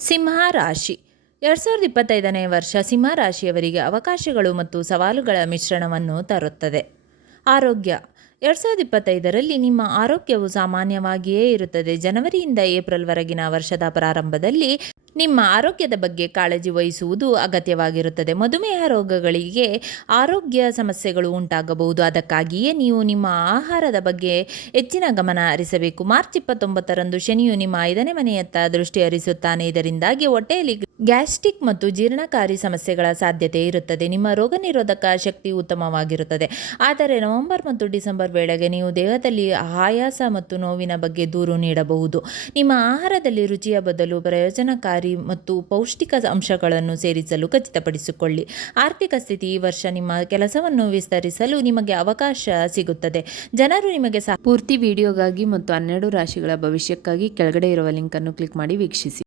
ಸಿಂಹ ರಾಶಿ 2025ನೇ ವರ್ಷ ಸಿಂಹ ರಾಶಿಯವರಿಗೆ ಅವಕಾಶಗಳು ಮತ್ತು ಸವಾಲುಗಳ ಮಿಶ್ರಣವನ್ನು ತರುತ್ತದೆ. ಆರೋಗ್ಯ 2025ರಲ್ಲಿ ನಿಮ್ಮ ಆರೋಗ್ಯವು ಸಾಮಾನ್ಯವಾಗಿಯೇ ಇರುತ್ತದೆ. ಜನವರಿಯಿಂದ ಏಪ್ರಿಲ್ವರೆಗಿನ ವರ್ಷದ ಪ್ರಾರಂಭದಲ್ಲಿ ನಿಮ್ಮ ಆರೋಗ್ಯದ ಬಗ್ಗೆ ಕಾಳಜಿ ವಹಿಸುವುದು ಅಗತ್ಯವಾಗಿರುತ್ತದೆ. ಮಧುಮೇಹ ರೋಗಗಳಿಗೆ ಆರೋಗ್ಯ ಸಮಸ್ಯೆಗಳು ಉಂಟಾಗಬಹುದು. ಅದಕ್ಕಾಗಿಯೇ ನೀವು ನಿಮ್ಮ ಆಹಾರದ ಬಗ್ಗೆ ಹೆಚ್ಚಿನ ಗಮನ ಹರಿಸಬೇಕು. ಮಾರ್ಚ್ 29ರಂದು ಶನಿಯು ನಿಮ್ಮ 5ನೇ ಮನೆಯತ್ತ ದೃಷ್ಟಿ ಹರಿಸುತ್ತಾನೆ. ಇದರಿಂದಾಗಿ ಹೊಟ್ಟೆಯಲ್ಲಿ ಗ್ಯಾಸ್ಟ್ರಿಕ್ ಮತ್ತು ಜೀರ್ಣಕಾರಿ ಸಮಸ್ಯೆಗಳ ಸಾಧ್ಯತೆ ಇರುತ್ತದೆ. ನಿಮ್ಮ ರೋಗನಿರೋಧಕ ಶಕ್ತಿ ಉತ್ತಮವಾಗಿರುತ್ತದೆ. ಆದರೆ ನವೆಂಬರ್ ಮತ್ತು ಡಿಸೆಂಬರ್ ವೇಳೆಗೆ ನೀವು ದೇಹದಲ್ಲಿ ಆಯಾಸ ಮತ್ತು ನೋವಿನ ಬಗ್ಗೆ ದೂರು ನೀಡಬಹುದು. ನಿಮ್ಮ ಆಹಾರದಲ್ಲಿ ರುಚಿಯ ಬದಲು ಪ್ರಯೋಜನಕಾರಿ ಮತ್ತು ಪೌಷ್ಟಿಕ ಅಂಶಗಳನ್ನು ಸೇರಿಸಲು ಖಚಿತಪಡಿಸಿಕೊಳ್ಳಿ. ಆರ್ಥಿಕ ಸ್ಥಿತಿ ಈ ವರ್ಷ ನಿಮ್ಮ ಕೆಲಸವನ್ನು ವಿಸ್ತರಿಸಲು ನಿಮಗೆ ಅವಕಾಶ ಸಿಗುತ್ತದೆ. ಜನರು ನಿಮಗೆ ಪೂರ್ತಿ ವಿಡಿಯೋಗಾಗಿ ಮತ್ತು 12 ರಾಶಿಗಳ ಭವಿಷ್ಯಕ್ಕಾಗಿ ಕೆಳಗಡೆ ಇರುವ ಲಿಂಕ್ ಅನ್ನು ಕ್ಲಿಕ್ ಮಾಡಿ ವೀಕ್ಷಿಸಿ.